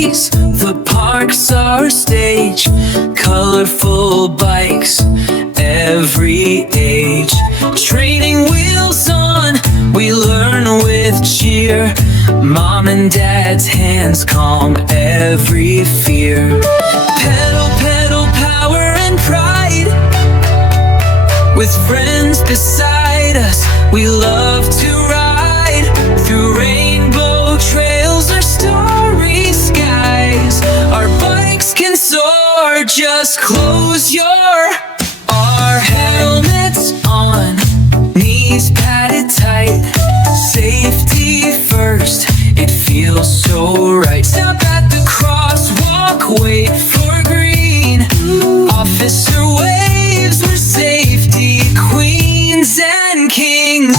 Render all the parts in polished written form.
days, the park's our stage. Colorful bikes, every age. Training wheels on, we learn with cheer. Mom and Dad's hands calm every fear. Pedal, pedal, power and pride. With friends beside us, we love to ride through rainbow trails or starry skies. Our bikes can soar, just close your eyes. Helmets on, knees padded tight. Safety first, it feels so right. Stop at the crosswalk, wait for green. Officer waves, we're safety queens and kings.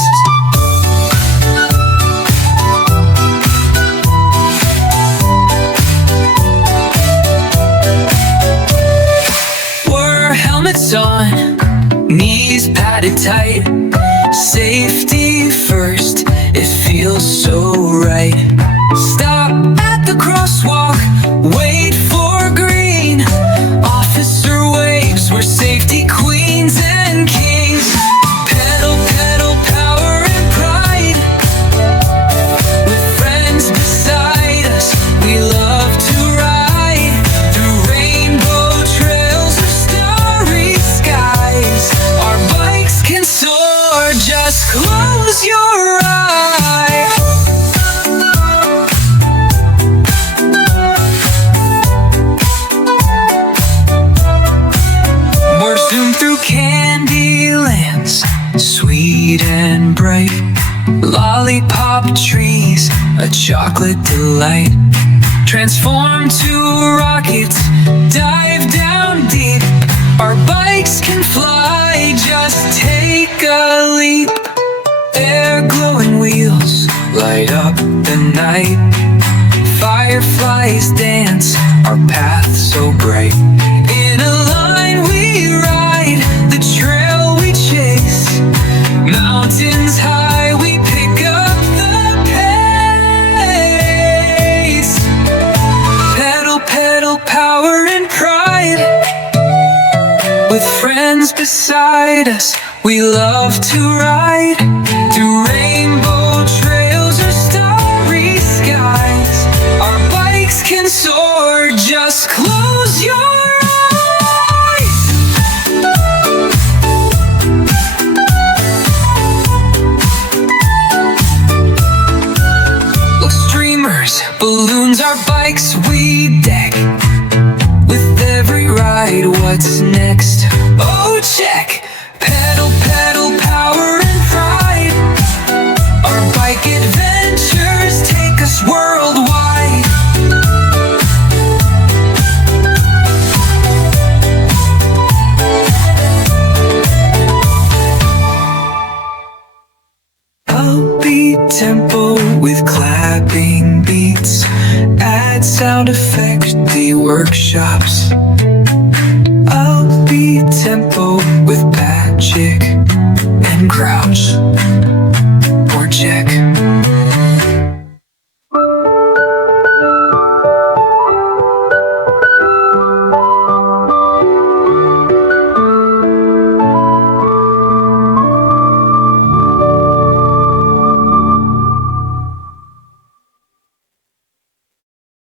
We're helmets on, knees padded tight. Safety first, it feels so right. Stop at the crosswalk, wait for green. Officer waves, we're safety queens and kings. Pedal, pedal, power and pride. With friends beside us, we love to ride through rainbow trails or starry skies. Our bikes can soar, just close your eyes. We're zoomed through candy lands, sweet and bright. Lollipop trees, a chocolate delight. Transform to rockets, dive down deep. Our bikes can fly, just take a leap. Air glowing wheels light up the night. Fireflies dance, our path so bright. In a line we ride, the trail we chase. Mountains high, we pick up the pace. Pedal, pedal, power and pride. With friends beside us, we love to ride through rainbow trails or starry skies. Our bikes can soar, just close your eyes. Look, streamers, balloons, our bikes we deck. With every ride, what's next? Oh, check! Pedal, pedal, power and pride. Our bike adventures take us worldwide. Upbeat tempo with clapping beats. Add sound effect, the workshops. Upbeat tempo with magic and crouch or check.